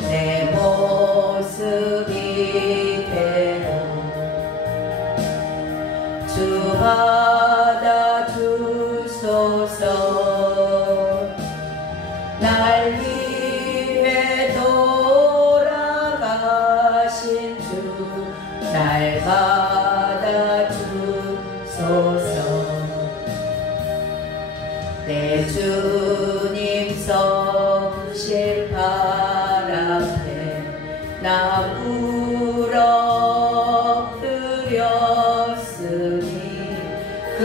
내 모습 이대로 주 받아주소서. 날 위해 돌아가신 주 날 받아주소서. 내 주님 성실 발 앞에 나 무릎드렸으니 그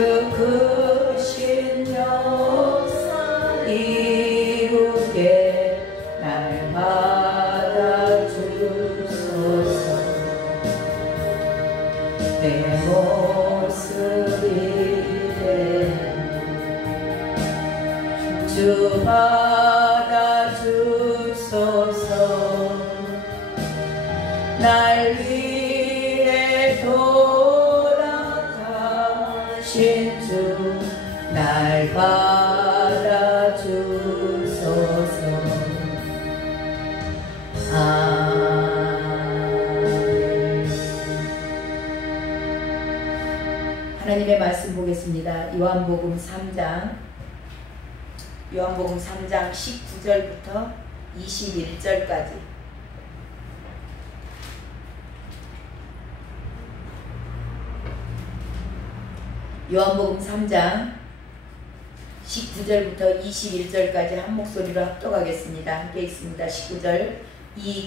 크신 역사 이루게 날 받아주소서. 내 모습이 주 받아주소서. 날 위해 돌아가신 주 날 받아주소서. 아멘. 하나님의 말씀 보겠습니다. 요한복음 3장 19절부터 21절까지. 요한복음 3장 19절부터 21절까지 한 목소리로 합독하겠습니다. 함께 있습니다. 19절.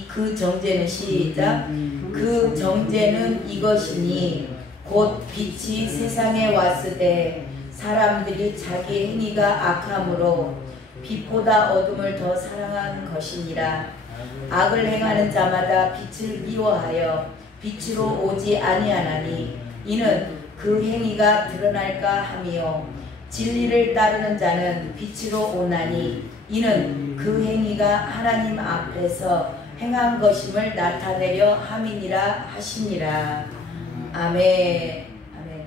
그 정죄는 시작. 그 정죄는 이것이니 곧 빛이 세상에 왔으되 사람들이 자기 행위가 악함으로 빛보다 어둠을 더 사랑한 것이니라. 악을 행하는 자마다 빛을 미워하여 빛으로 오지 아니하나니 이는 그 행위가 드러날까 함이요 진리를 따르는 자는 빛으로 오나니 이는 그 행위가 하나님 앞에서 행한 것임을 나타내려 함이니라 하시니라. 아멘. 아멘.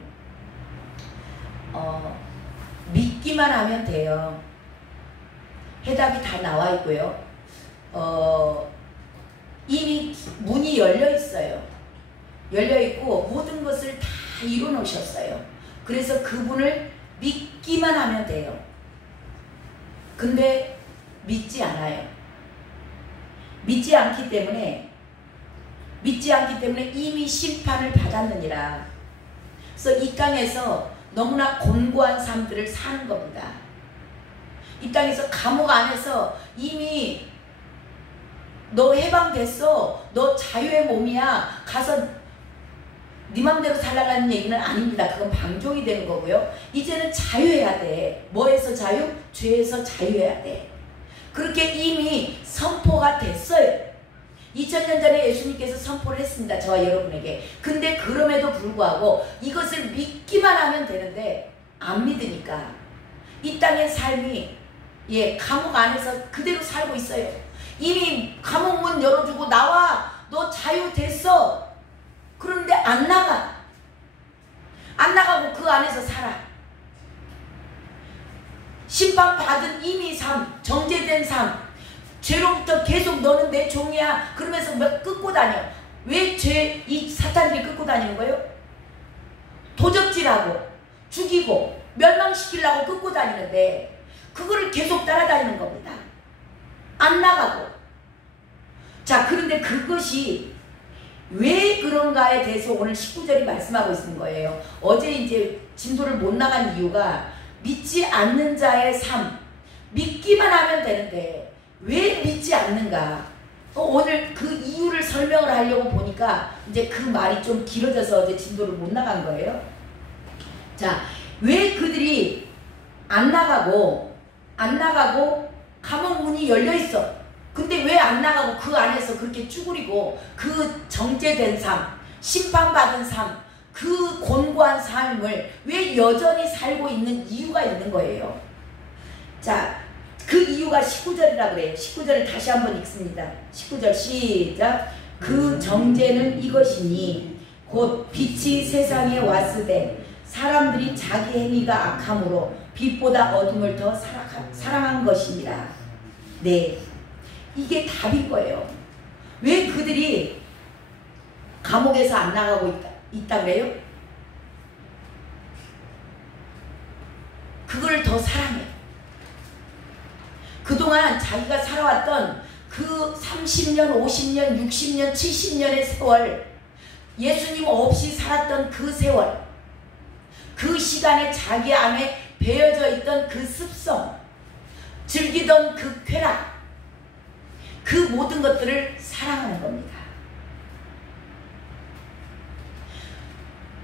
믿기만 하면 돼요. 해답이 다 나와 있고요. 이미 문이 열려 있어요. 열려 있고 모든 것을 다 이뤄 놓으셨어요. 그래서 그분을 믿기만 하면 돼요. 근데 믿지 않아요. 믿지 않기 때문에 이미 심판을 받았느니라. 그래서 이 땅에서 너무나 곤고한 삶들을 사는 겁니다. 이 땅에서 감옥 안에서 이미 너 해방됐어, 너 자유의 몸이야, 가서 네 맘대로 살라는 얘기는 아닙니다. 그건 방종이 되는 거고요. 이제는 자유해야 돼. 뭐에서 자유? 죄에서 자유해야 돼. 그렇게 이미 선포가 됐어요. 2000년 전에 예수님께서 선포를 했습니다. 저와 여러분에게. 근데 그럼에도 불구하고 이것을 믿기만 하면 되는데 안 믿으니까 이 땅의 삶이 감옥 안에서 그대로 살고 있어요. 이미 감옥 문 열어주고 나와, 너 자유 됐어. 그런데 안 나가. 안 나가고 그 안에서 살아. 심판받은 이미 삶, 정죄된 삶, 죄로부터 계속 너는 내 종이야 그러면서 끌고 다녀. 왜 이 사탄들이 끌고 다니는 거예요? 도적질하고 죽이고 멸망시키려고 끌고 다니는데 그거를 계속 따라다니는 겁니다. 안 나가고. 자, 그런데 그것이 왜 그런가에 대해서 오늘 19절이 말씀하고 있는 거예요. 어제 이제 진도를 못 나간 이유가 믿지 않는 자의 삶, 믿기만 하면 되는데 왜 믿지 않는가? 오늘 그 이유를 설명을 하려고 보니까 이제 그 말이 좀 길어져서 어제 진도를 못 나간 거예요. 자, 왜 그들이 안 나가고 감옥 문이 열려 있어. 근데 왜 안 나가고 그 안에서 그렇게 쭈그리고 그 정죄된 삶, 심판받은 삶, 그 곤고한 삶을 왜 여전히 살고 있는 이유가 있는 거예요. 자, 그 이유가 19절이라고 그래요. 19절을 다시 한번 읽습니다. 19절 시작. 그 정죄는 이것이니 곧 빛이 세상에 왔으되 사람들이 자기 행위가 악함으로 빛보다 어둠을 더 사랑한 것이니라. 네, 이게 답인 거예요. 왜 그들이 감옥에서 안 나가고 있다 그래요? 그걸 더 사랑해. 그동안 자기가 살아왔던 그 30년, 50년, 60년, 70년의 세월, 예수님 없이 살았던 그 세월, 그 시간에 자기 안에 배어져 있던 그 습성, 즐기던 그 쾌락, 그 모든 것들을 사랑하는 겁니다.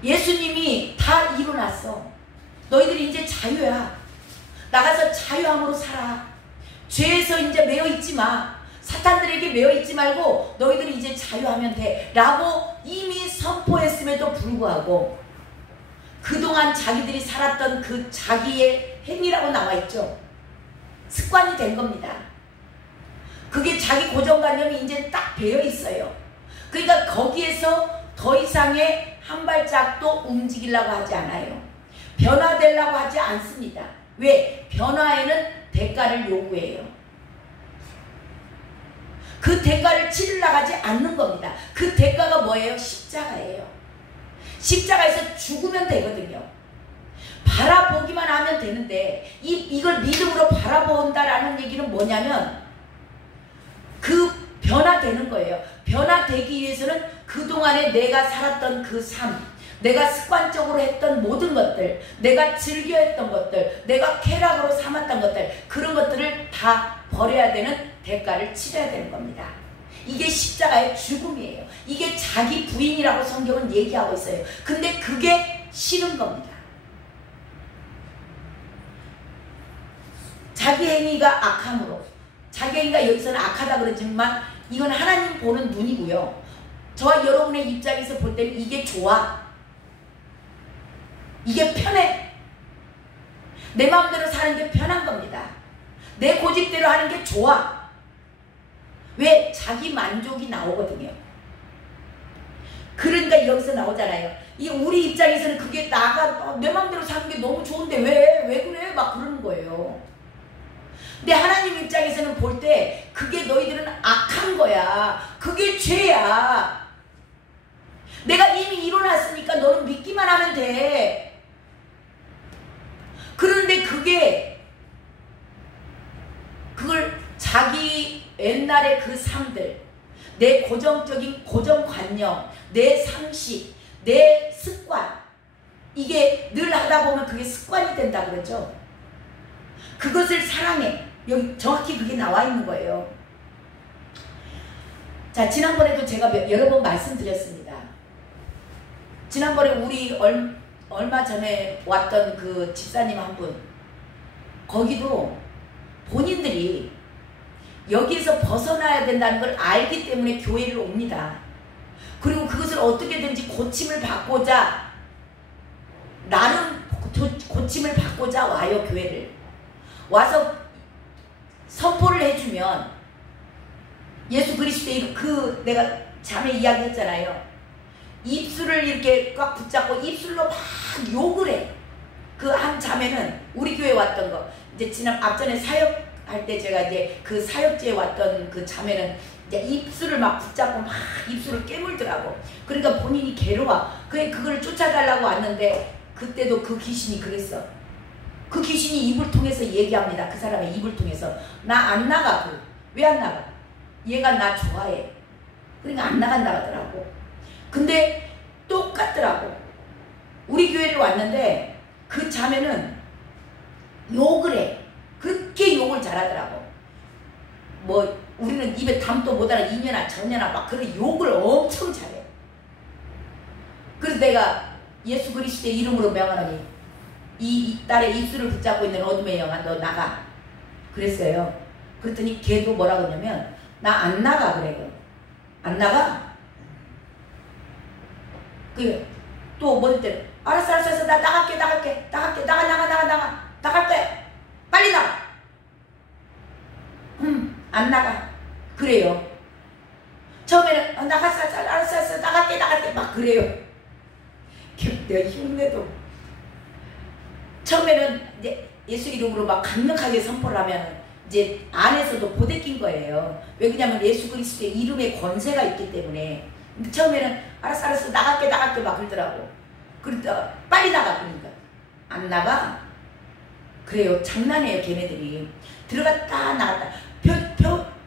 예수님이 다 이루어놨어. 너희들이 이제 자유야. 나가서 자유함으로 살아. 죄에서 이제 매여 있지 마. 사탄들에게 매여 있지 말고 너희들이 이제 자유하면 돼 라고 이미 선포했음에도 불구하고 그동안 자기들이 살았던 그 자기의 행위라고 나와 있죠. 습관이 된 겁니다. 그게 자기 고정관념이 이제 딱 배어 있어요. 그러니까 거기에서 더 이상의 한 발짝도 움직이려고 하지 않아요. 변화되려고 하지 않습니다. 왜? 변화에는 대가를 요구해요. 그 대가를 치르려고 하지 않는 겁니다. 그 대가가 뭐예요? 십자가예요. 십자가에서 죽으면 되거든요. 바라보기만 하면 되는데 이걸 믿음으로 바라본다라는 얘기는 뭐냐면 그 변화되는 거예요. 변화되기 위해서는 그동안에 내가 살았던 그 삶, 내가 습관적으로 했던 모든 것들, 내가 즐겨 했던 것들, 내가 쾌락으로 삼았던 것들, 그런 것들을 다 버려야 되는 대가를 치러야 되는 겁니다. 이게 십자가의 죽음이에요. 이게 자기 부인이라고 성경은 얘기하고 있어요. 근데 그게 싫은 겁니다. 자기 행위가 악함으로, 자기 행위가 여기서는 악하다 그러지만 이건 하나님 보는 눈이고요. 저와 여러분의 입장에서 볼 때는 이게 좋아. 이게 편해. 내 마음대로 사는 게 편한 겁니다. 내 고집대로 하는 게 좋아. 왜? 자기 만족이 나오거든요. 그러니까 여기서 나오잖아요. 이 우리 입장에서는 그게 나가 내 마음대로 사는 게 너무 좋은데 왜 그래? 막 그러는 거예요. 근데 하나님 입장에서는 볼 때 그게 너희들은 악한 거야. 그게 죄야. 내가 이미 일어났으니까 너는 믿기만 하면 돼. 그런데 그걸 자기 옛날의 그 삶들, 내 고정적인 고정관념, 내 상식, 내 습관, 이게 늘 하다 보면 그게 습관이 된다 그러죠. 그것을 사랑해. 여기 정확히 그게 나와 있는 거예요. 자, 지난번에도 제가 여러 번 말씀드렸습니다. 지난번에 우리 얼마 전에 왔던 그 집사님 한 분, 거기도 본인들이 여기에서 벗어나야 된다는 걸 알기 때문에 교회를 옵니다. 그리고 그것을 어떻게든지 고침을 받고자, 나름 고침을 받고자 와요. 교회를 와서 선포를 해주면 예수 그리스도의 그 내가 자매 이야기했잖아요. 입술을 이렇게 꽉 붙잡고 입술로 막 욕을 해. 그 한 자매는 우리 교회 왔던 거, 이제 지난 앞전에 사역할 때 제가 이제 그 사역지에 왔던 그 자매는 이제 입술을 막 붙잡고 막 입술을 깨물더라고. 그러니까 본인이 괴로워. 그걸 쫓아달라고 왔는데 그때도 그 귀신이 그랬어. 그 귀신이 입을 통해서 얘기합니다. 그 사람의 입을 통해서. 나 안 나가. 왜 안 나가? 얘가 나 좋아해. 그러니까 안 나간다 하더라고. 근데 똑같더라고. 우리 교회를 왔는데 그 자매는 욕을 해. 그렇게 욕을 잘하더라고. 뭐 우리는 입에 담도 못하는 이년아 저년아 막 그런 욕을 엄청 잘해. 그래서 내가 예수 그리스도의 이름으로 명하노니 이 딸의 입술을 붙잡고 있는 어둠의 영아 너 나가 그랬어요. 그랬더니 걔도 뭐라고 하냐면 나 안 나가 그래요. 안 나가? 또 뭐 때 알았어 나 나갈게 나갈 거야 빨리 나가. 안 나가 그래요. 처음에는 나갔어 알았어 나갈게 막 그래요. 내가 흉내도 처음에는 이제 예수 이름으로 막 강력하게 선포를 하면 이제 안에서도 보대낀 거예요. 왜 그러냐면 예수 그리스도의 이름에 권세가 있기 때문에. 근데 처음에는 알았어 나갈게 막 그러더라고. 그러다 빨리 나가 그러니까 안 나가. 그래요. 장난해요 걔네들이. 들어갔다 나갔다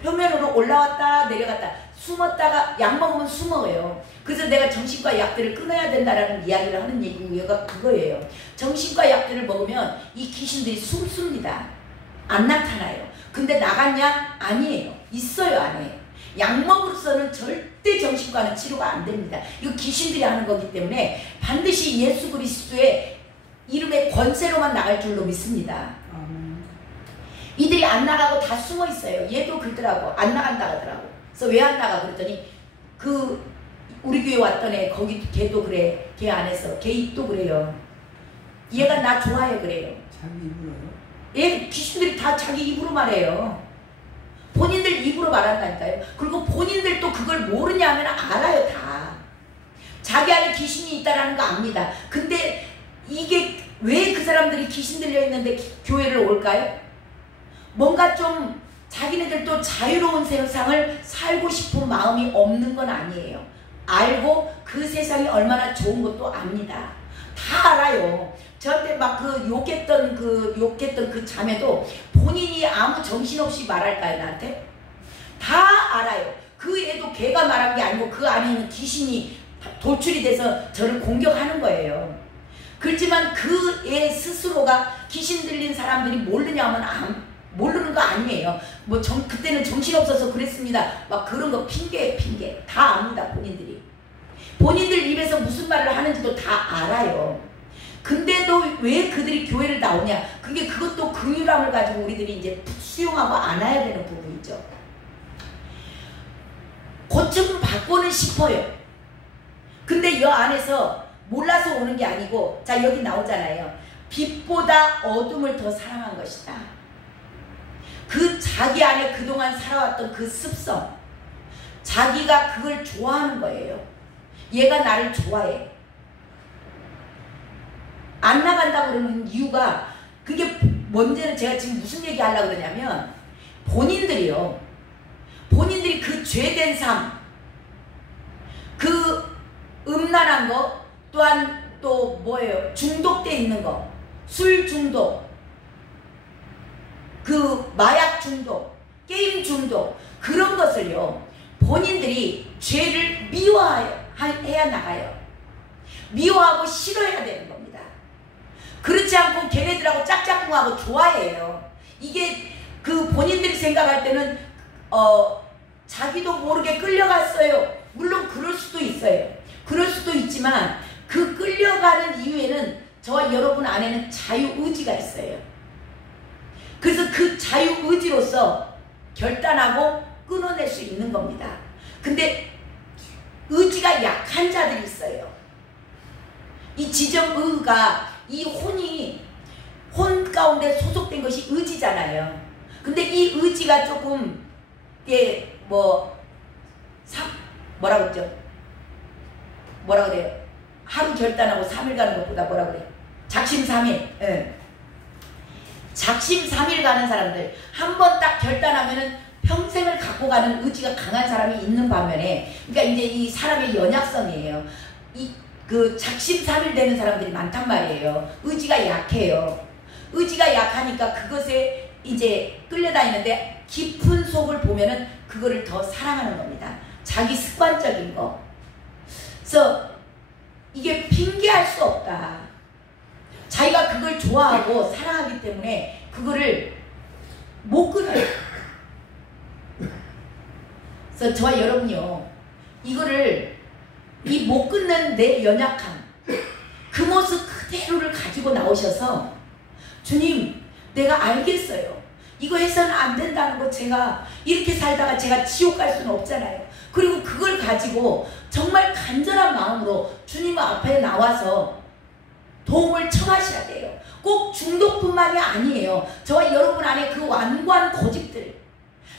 표면으로 올라왔다 내려갔다 숨었다가 약 먹으면 숨어요. 그래서 내가 정신과 약들을 끊어야 된다라는 이야기를 하는 이유가 그거예요. 정신과 약들을 먹으면 이 귀신들이 숨습니다. 안 나타나요. 근데 나갔냐? 아니에요. 있어요 안에. 약먹으로서는 절대 정신과는 치료가 안 됩니다. 이거 귀신들이 하는 거기 때문에 반드시 예수 그리스도의 이름의 권세로만 나갈 줄로 믿습니다. 이들이 안 나가고 다 숨어 있어요. 얘도 그러더라고. 안 나간다 하더라고. 그래서 왜 안 나가 그랬더니 우리 교회 왔던 애 거기 걔도 그래. 걔 안에서 걔 입도 그래요. 얘가 나 좋아해 그래요. 자기 입으로요? 얘 귀신들이 다 자기 입으로 말해요. 본인들 입으로 말한다니까요. 그리고 본인들도 그걸 모르냐 하면 알아요 다. 자기 안에 귀신이 있다라는 거 압니다. 근데 이게 왜 그 사람들이 귀신 들려 있는데 교회를 올까요? 뭔가 좀 자기네들도 자유로운 세상을 살고 싶은 마음이 없는 건 아니에요. 알고 그 세상이 얼마나 좋은 것도 압니다. 다 알아요. 저한테 막 욕했던 그 자매도 본인이 아무 정신없이 말할까요 나한테? 다 알아요. 그 애도 걔가 말한 게 아니고 그 안에 있는 귀신이 돌출이 돼서 저를 공격하는 거예요. 그렇지만 그 애 스스로가 귀신 들린 사람들이 모르냐 하면 모르는 거 아니에요. 그때는 정신없어서 그랬습니다. 막 그런 거 핑계 다 압니다. 본인들 입에서 무슨 말을 하는지도 다 알아요. 근데도 왜 그들이 교회를 나오냐? 그것도 긍휼함을 가지고 우리들이 이제 수용하고 안아야 되는 부분이죠. 고침 받고는 싶어요. 근데 이 안에서 몰라서 오는 게 아니고, 자 여기 나오잖아요. 빛보다 어둠을 더 사랑한 것이다. 그 자기 안에 그동안 살아왔던 그 습성, 자기가 그걸 좋아하는 거예요. 얘가 나를 좋아해. 안 나간다고 그러는 이유가, 그게 뭔지는 제가 지금 무슨 얘기 하려고 그러냐면, 본인들이 그 죄된 삶, 그 음란한 거, 또한 또 뭐예요? 중독돼 있는 거, 술 중독, 그 마약 중독, 게임 중독, 그런 것을요 본인들이 죄를 미워해야 나가요. 미워하고 싫어해야 되는 겁니다. 그렇지 않고 걔네들하고 짝짝꿍하고 좋아해요. 이게 그 본인들이 생각할 때는 자기도 모르게 끌려갔어요. 물론 그럴 수도 있어요. 그럴 수도 있지만 그 끌려가는 이유에는 저와 여러분 안에는 자유의지가 있어요. 그래서 그 자유의지로서 결단하고 끊어낼 수 있는 겁니다. 근데 의지가 약한 자들이 있어요. 이 지정의가, 이 혼 가운데 소속된 것이 의지잖아요. 근데 이 의지가 조금 뭐라 그러죠? 뭐라 그래요? 하루 결단하고 3일 가는 것보다 뭐라 그래요? 작심삼일. 예. 작심삼일 가는 사람들, 한 번 딱 결단하면은 평생을 갖고 가는 의지가 강한 사람이 있는 반면에, 그러니까 이제 이 사람의 연약성이에요. 그 작심삼일 되는 사람들이 많단 말이에요. 의지가 약해요. 의지가 약하니까 그것에 이제 끌려다니는데, 깊은 속을 보면은 그거를 더 사랑하는 겁니다. 자기 습관적인 거. 그래서 이게 핑계할 수 없다. 자기가 그걸 좋아하고 사랑하기 때문에 그거를 못 끊어요. 그래서 저와 여러분요, 이거를 이 못 끊는 내 연약함, 그 모습 그대로를 가지고 나오셔서, 주님 내가 알겠어요. 이거 해서는 안 된다는 거, 제가 이렇게 살다가 제가 지옥 갈 수는 없잖아요. 그리고 그걸 가지고 정말 간절한 마음으로 주님 앞에 나와서 도움을 청하셔야 돼요. 꼭 중독뿐만이 아니에요. 저와 여러분 안에 그 완고한 고집들,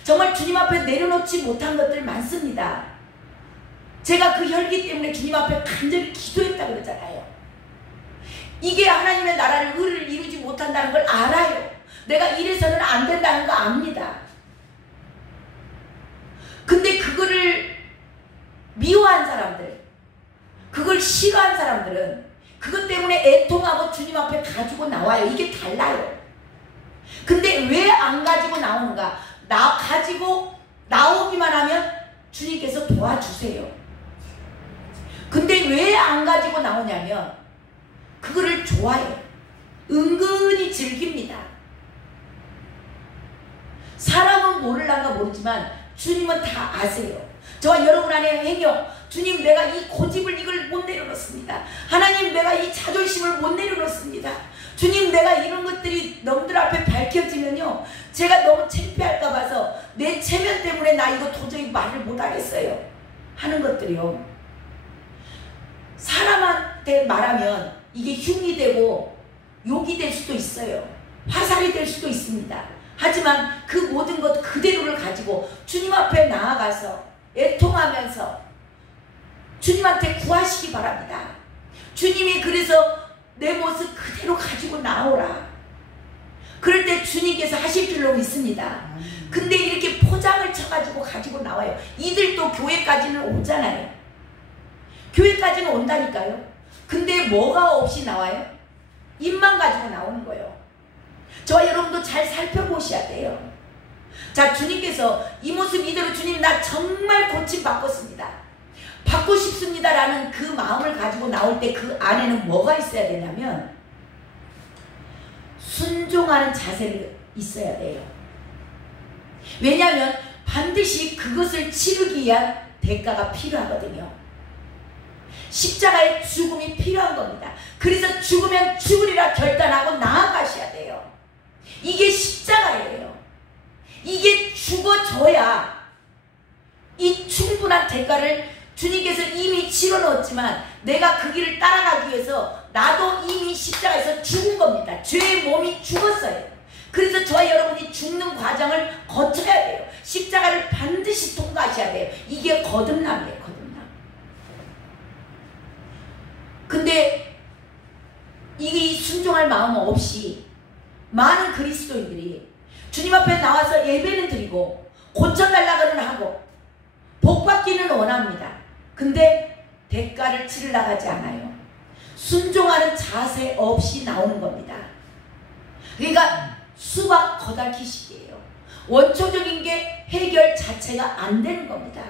정말 주님 앞에 내려놓지 못한 것들 많습니다. 제가 그 혈기 때문에 주님 앞에 간절히 기도했다고 그러잖아요. 이게 하나님의 나라를 의를 이루지 못한다는 걸 알아요. 내가 이래서는 안 된다는 거 압니다. 근데 그거를 미워한 사람들, 그걸 싫어한 사람들은 그것 때문에 애통하고 주님 앞에 가지고 나와요. 이게 달라요. 근데 왜 안 가지고 나오는가? 가지고 나오기만 하면 주님께서 도와주세요. 근데 왜 안 가지고 나오냐면 그거를 좋아해요. 은근히 즐깁니다. 사람은 모를란가 모르지만 주님은 다 아세요. 저와 여러분 안에 행여 주님 내가 이 고집을 이걸 못 내려놓습니다. 하나님 내가 이 자존심을 못 내려놓습니다. 주님 내가 이런 것들이 너무들 앞에 밝혀지면요 제가 너무 창피할까 봐서 내 체면 때문에 나 이거 도저히 말을 못하겠어요 하는 것들이요. 사람한테 말하면 이게 흉이 되고 욕이 될 수도 있어요. 화살이 될 수도 있습니다. 하지만 그 모든 것 그대로를 가지고 주님 앞에 나아가서 애통하면서 주님한테 구하시기 바랍니다. 주님이 그래서 내 모습 그대로 가지고 나오라. 그럴 때 주님께서 하실 줄로 믿습니다. 근데 이렇게 포장을 쳐가지고 가지고 나와요. 이들도 교회까지는 오잖아요. 교회까지는 온다니까요. 근데 뭐가 없이 나와요? 입만 가지고 나오는 거예요. 저와 여러분도 잘 살펴보셔야 돼요. 자, 주님께서 이 모습 이대로 주님 나 정말 고침 바꿨습니다. 받고 싶습니다 라는 그 마음을 가지고 나올 때 그 안에는 뭐가 있어야 되냐면 순종하는 자세가 있어야 돼요. 왜냐하면 반드시 그것을 치르기 위한 대가가 필요하거든요. 십자가의 죽음이 필요한 겁니다. 그래서 죽으면 죽으리라 결단하고 나아가셔야 돼요. 이게 십자가예요. 이게 죽어져야 이 충분한 대가를 주님께서 이미 치러놓았지만 내가 그 길을 따라가기 위해서 나도 이미 십자가에서 죽은 겁니다. 죄의 몸이 죽었어요. 그래서 저와 여러분이 죽는 과정을 거쳐야 돼요. 십자가를 반드시 통과하셔야 돼요. 이게 거듭남이에요. 거듭남. 근데 이게 순종할 마음 없이 많은 그리스도인들이 주님 앞에 나와서 예배는 드리고 고쳐달라고는 하고 복받기는 원합니다. 근데 대가를 치르려고 하지 않아요. 순종하는 자세 없이 나오는 겁니다. 그러니까 수박 거달키식이에요. 원초적인 게 해결 자체가 안 되는 겁니다.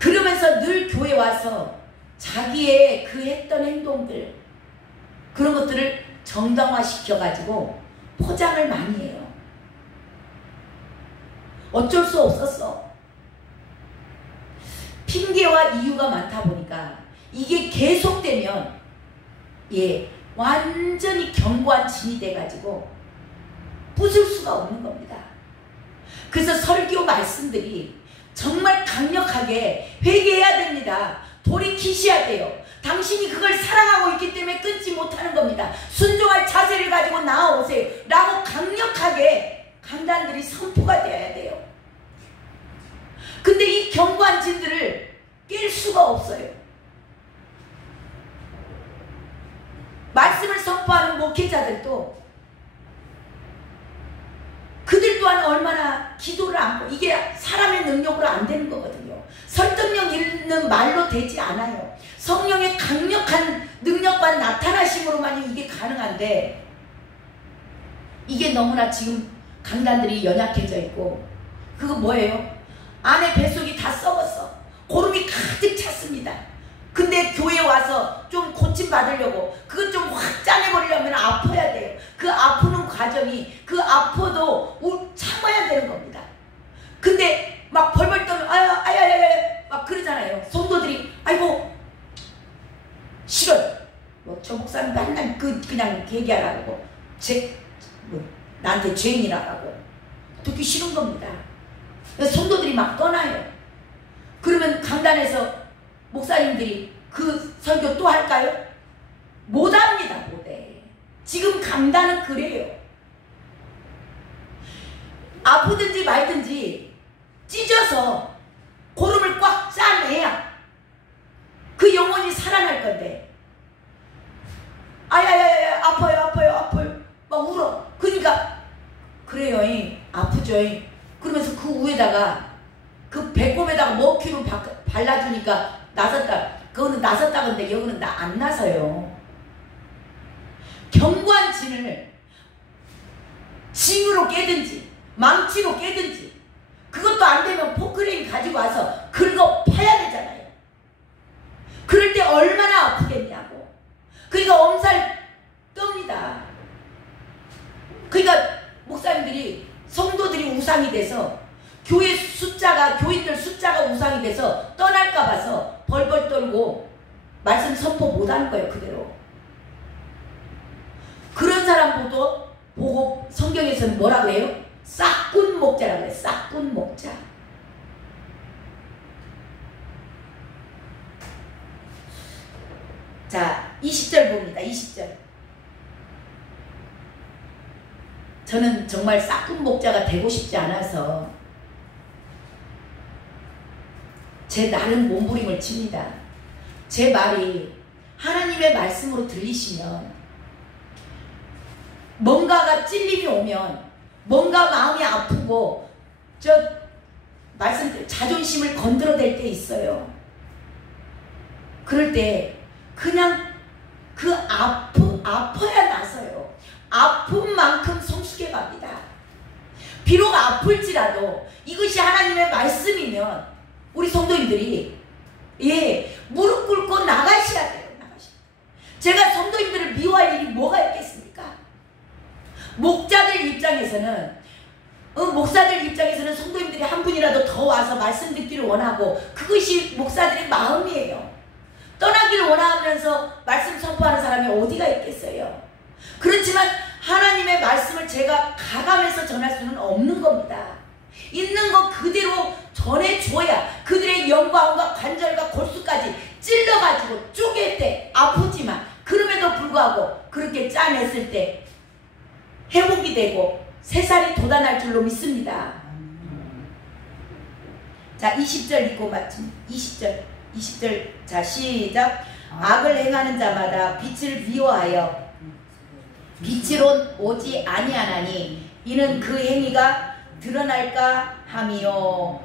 그러면서 늘 교회 와서 자기의 그 했던 행동들 그런 것들을 정당화시켜가지고 포장을 많이 해요. 어쩔 수 없었어. 핑계와 이유가 많다 보니까 이게 계속되면 완전히 견고한 진이 돼가지고 부술 수가 없는 겁니다. 그래서 설교 말씀들이 정말 강력하게 회개해야 됩니다. 돌이키셔야 돼요. 당신이 그걸 사랑하고 있기 때문에 끊지 못하는 겁니다. 순종할 자세를 가지고 나아오세요 라고 강력하게 강단들이 선포가 되어야 돼요. 근데 이 견고한 진들을 깰 수가 없어요. 말씀을 선포하는 목회자들도 그들 또한 얼마나 기도를 안고 이게 사람의 능력으로 안 되는 거거든요. 설득력 있는 말로 되지 않아요. 성령의 강력한 능력과 나타나심으로만 이게 가능한데 이게 너무나 지금 강단들이 연약해져 있고 그거 뭐예요? 안에 뱃속이 다 썩었어. 고름이 가득 찼습니다. 근데 교회에 와서 좀 고침 받으려고 그것 좀 확장해버리려면 아파야 돼요. 그 아프는 과정이 그 아파도 참아야 되는 겁니다. 근데 막 벌벌 떨면 아야야야야 막 그러잖아요. 성도들이 아이고 싫어요. 뭐 저 목사님 맨날 그냥 얘기하라고 나한테 죄인이라고 듣기 싫은 겁니다. 성도들이 막 떠나요. 그러면 강단에서 목사님들이 그 설교 또 할까요? 못합니다. 못해. 지금 강단은 그래요. 아프든지 말든지 찢어서 고름을 꽉 짜내야 그 영혼이 살아날 건데 아야야야 아파요 아파요 아파요 막 울어. 그러니까 그래요 아프죠. 그러면서 그 위에다가 그 배꼽에다가 머큐로 발라주니까 나섰다. 그거는 나섰다건데 여기는 안 나서요. 견고한 진을 징으로 깨든지 망치로 깨든지 그것도 안 되면 포크레인 가지고 와서 긁어 파야 되잖아요. 그럴 때 얼마나 아프겠냐고. 그러니까 엄살 떱니다. 그러니까 목사님들이 성도들이 우상이 돼서 교인들 숫자가 우상이 돼서 떠날까 봐서 벌벌 떨고 말씀 선포 못하는 거예요. 그대로. 그런 사람 보고 성경에서는 뭐라 그래요? 싹군 목자라고 그래요. 싹군 목자. 자 20절 봅니다. 20절. 저는 정말 싹군 목자가 되고 싶지 않아서 제 나름 몸부림을 칩니다. 제 말이 하나님의 말씀으로 들리시면 뭔가가 찔림이 오면 뭔가 마음이 아프고 말씀대로 자존심을 건드려댈 때 있어요. 그럴 때 그냥 아파야 나서요. 아픈 만큼 성숙해 갑니다. 비록 아플지라도 이것이 하나님의 말씀이면 우리 성도님들이 무릎 꿇고 나가셔야 돼요. 제가 성도님들을 미워할 일이 뭐가 있겠습니까? 목자들 입장에서는 목사들 입장에서는 성도님들이 한 분이라도 더 와서 말씀 듣기를 원하고 그것이 목사들의 마음이에요. 떠나기를 원하면서 말씀 선포하는 사람이 어디가 있겠어요? 그렇지만 하나님의 말씀을 제가 가감해서 전할 수는 없는 겁니다. 있는 거 그대로 전해줘야 그들의 영광과 관절과 골수까지 찔러가지고 쪼갤 때 아프지만 그럼에도 불구하고 그렇게 짜냈을 때 회복이 되고 새살이 돋아날 줄로 믿습니다. 자 20절 읽고 마침 20절 자 시작. 악을 행하는 자마다 빛을 미워하여 빛으로 오지 아니하나니 이는 그 행위가 드러날까 함이요.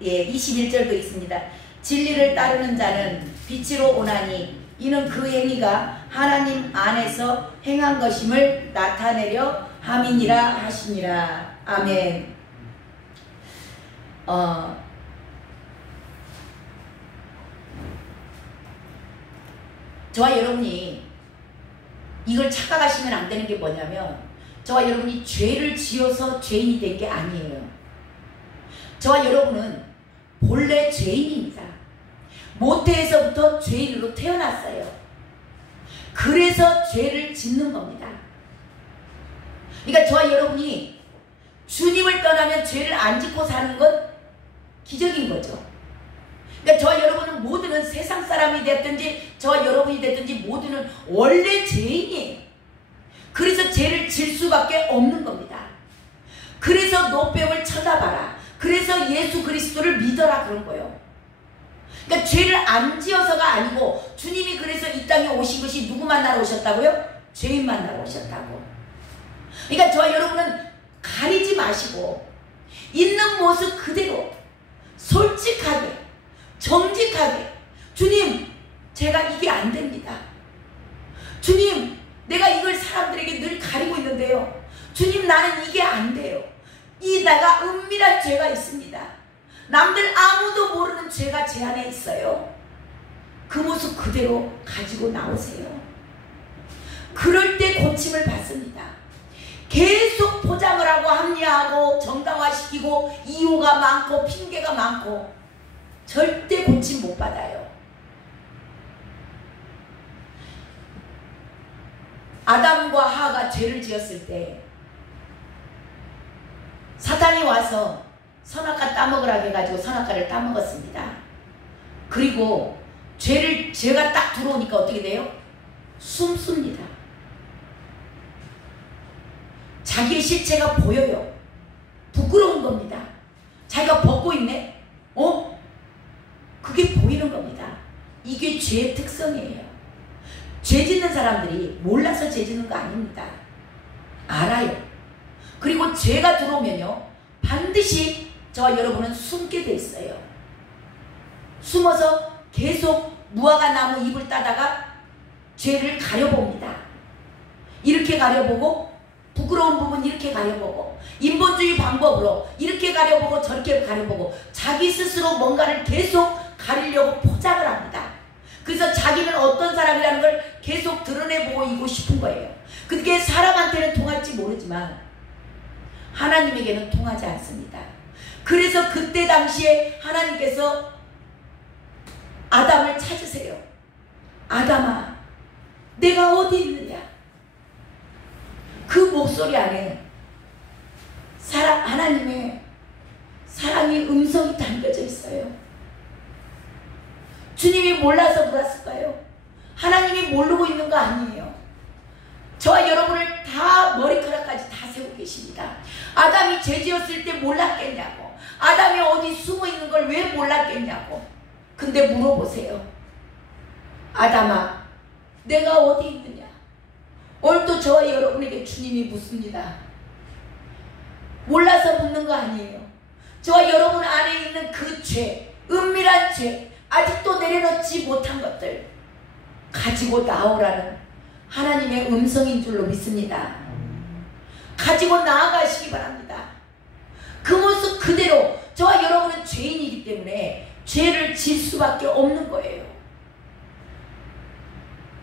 21절도 있습니다. 진리를 따르는 자는 빛으로 오나니 이는 그 행위가 하나님 안에서 행한 것임을 나타내려 함이니라 하시니라. 아멘. 저와 여러분이 이걸 착각하시면 안 되는 게 뭐냐면 저와 여러분이 죄를 지어서 죄인이 된 게 아니에요. 저와 여러분은 본래 죄인입니다. 모태에서부터 죄인으로 태어났어요. 그래서 죄를 짓는 겁니다. 그러니까 저와 여러분이 주님을 떠나면 죄를 안 짓고 사는 건 기적인 거죠. 그러니까 저와 여러분은 모두는 세상 사람이 됐든지 저와 여러분이 됐든지 모두는 원래 죄인이에요. 그래서 죄를 질 수밖에 없는 겁니다. 그래서 노병을 쳐다봐라. 그래서 예수 그리스도를 믿어라 그런 거예요. 그러니까 죄를 안 지어서가 아니고 주님이 그래서 이 땅에 오신 것이 누구 만나러 오셨다고요? 죄인 만나러 오셨다고. 그러니까 저와 여러분은 가리지 마시고 있는 모습 그대로 솔직하게 정직하게 주님 제가 이게 안 됩니다. 주님 내가 이걸 사람들에게 늘 가리고 있는데요. 주님 나는 이게 안 돼요. 이 내가 은밀한 죄가 있습니다. 남들 아무도 모르는 죄가 제 안에 있어요. 그 모습 그대로 가지고 나오세요. 그럴 때 고침을 받습니다. 계속 포장을 하고 합리화하고 정당화시키고 이유가 많고 핑계가 많고 절대 고침 못 받아요. 아담과 하와가 죄를 지었을 때 사탄이 와서 선악과 따먹으라 해가지고 선악과를 따먹었습니다. 그리고 죄가 딱 들어오니까 어떻게 돼요? 숨습니다. 자기의 실체가 보여요. 부끄러운 겁니다. 자기가 벗고 있네? 그게 보이는 겁니다. 이게 죄의 특성이에요. 죄 짓는 사람들이 몰라서 죄 짓는 거 아닙니다. 알아요. 그리고 죄가 들어오면요, 반드시 저와 여러분은 숨게 돼 있어요. 숨어서 계속 무화과 나무 잎을 따다가 죄를 가려봅니다. 이렇게 가려보고, 부끄러운 부분 이렇게 가려보고, 인본주의 방법으로 이렇게 가려보고 저렇게 가려보고, 자기 스스로 뭔가를 계속 가리려고 포장을 합니다. 그래서 자기는 어떤 사람이라는 걸 계속 드러내보이고 싶은 거예요. 그게 사람한테는 통할지 모르지만 하나님에게는 통하지 않습니다. 그래서 그때 당시에 하나님께서 아담을 찾으세요. 아담아, 내가 어디 있느냐? 그 목소리 안에 하나님의 사랑의 음성이 담겨져 있어요. 주님이 몰라서 물었을까요? 하나님이 모르고 있는 거 아니에요. 저와 여러분을 다 머리카락까지 다 세우고 계십니다. 아담이 죄 지었을 때 몰랐겠냐고, 아담이 어디 숨어 있는 걸 왜 몰랐겠냐고. 근데 물어보세요. 아담아, 내가 어디 있느냐? 오늘도 저와 여러분에게 주님이 묻습니다. 몰라서 묻는 거 아니에요. 저와 여러분 안에 있는 그 죄, 은밀한 죄, 아직도 내려놓지 못한 것들 가지고 나오라는 하나님의 음성인 줄로 믿습니다. 가지고 나아가시기 바랍니다. 그 모습 그대로. 저와 여러분은 죄인이기 때문에 죄를 질 수밖에 없는 거예요.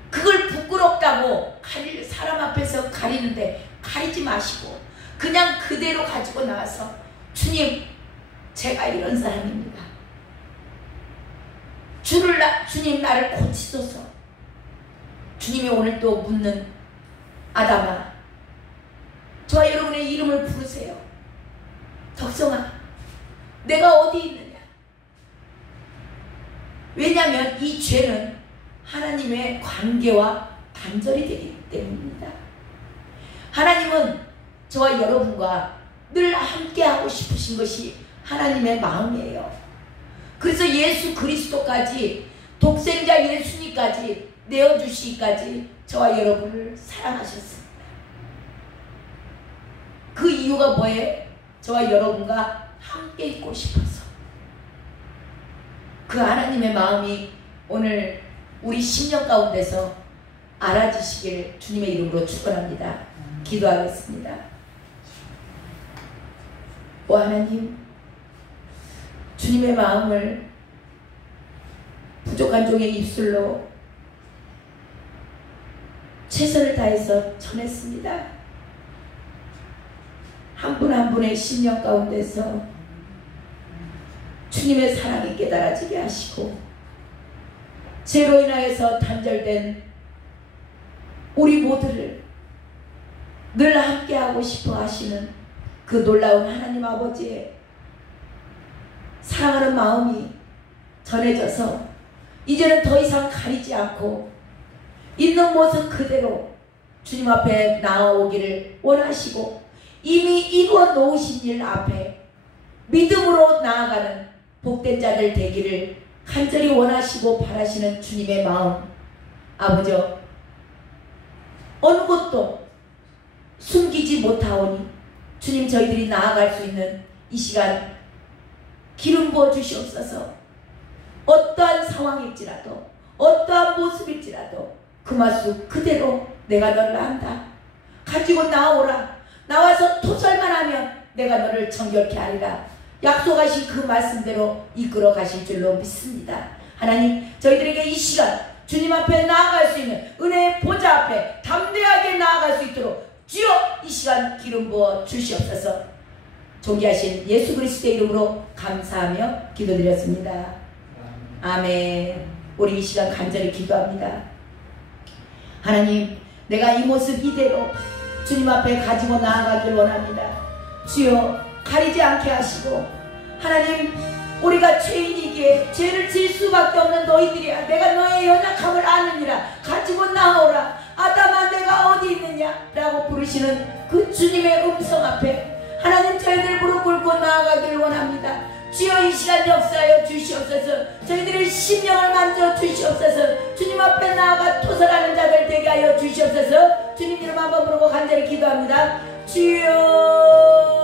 그걸 부끄럽다고 사람 앞에서 가리는데 가리지 마시고 그냥 그대로 가지고 나와서, 주님, 제가 이런 사람입니다. 주님, 나를 고치소서. 주님이 오늘 또 묻는, 아담아, 저와 여러분의 이름을 부르세요. 덕성아, 내가 어디 있느냐? 왜냐하면 이 죄는 하나님의 관계와 단절이 되기 때문입니다. 하나님은 저와 여러분과 늘 함께하고 싶으신 것이 하나님의 마음이에요. 그래서 예수 그리스도까지, 독생자 예수님까지 내어주시기까지 저와 여러분을 사랑하셨습니다. 그 이유가 뭐예요? 저와 여러분과 함께 있고 싶어서. 그 하나님의 마음이 오늘 우리 심령 가운데서 알아지시길 주님의 이름으로 축원합니다. 기도하겠습니다. 오 하나님, 주님의 마음을 부족한 종의 입술로 최선을 다해서 전했습니다. 한 분 한 분의 심령 가운데서 주님의 사랑이 깨달아지게 하시고, 죄로 인하여서 단절된 우리 모두를 늘 함께하고 싶어 하시는 그 놀라운 하나님 아버지의 사랑하는 마음이 전해져서 이제는 더 이상 가리지 않고 있는 모습 그대로 주님 앞에 나아오기를 원하시고, 이미 이루어 놓으신 일 앞에 믿음으로 나아가는 복된 자들 되기를 간절히 원하시고 바라시는 주님의 마음, 아버지, 어느 것도 숨기지 못하오니 주님, 저희들이 나아갈 수 있는 이 시간 기름 부어 주시옵소서. 어떠한 상황일지라도, 어떠한 모습일지라도 그 모습 그대로 내가 너를 안다. 가지고 나오라. 나와서 토설만 하면 내가 너를 정결케 하리라. 약속하신 그 말씀대로 이끌어 가실 줄로 믿습니다. 하나님, 저희들에게 이 시간 주님 앞에 나아갈 수 있는 은혜의 보좌 앞에 담대하게 나아갈 수 있도록 주여 이 시간 기름 부어 주시옵소서. 존귀하신 예수 그리스도의 이름으로 감사하며 기도드렸습니다. 아멘. 우리 이 시간 간절히 기도합니다. 하나님, 내가 이 모습 이대로 주님 앞에 가지고 나아가길 원합니다. 주여, 가리지 않게 하시고, 하나님, 우리가 죄인이기에 죄를 질 수밖에 없는 너희들이야. 내가 너의 연약함을 아느니라. 가지고 나오라. 아담아, 내가 어디 있느냐? 라고 부르시는 그 주님의 음성 앞에 하나님, 저희들 무릎 꿇고 나아가길 원합니다. 주여 이 시간 역사하여 주시옵소서. 저희들의 심령을 만져 주시옵소서. 주님 앞에 나아가 토설하는 자들 되게 하여 주시옵소서. 주님 이름 한번 부르고 간절히 기도합니다. 주여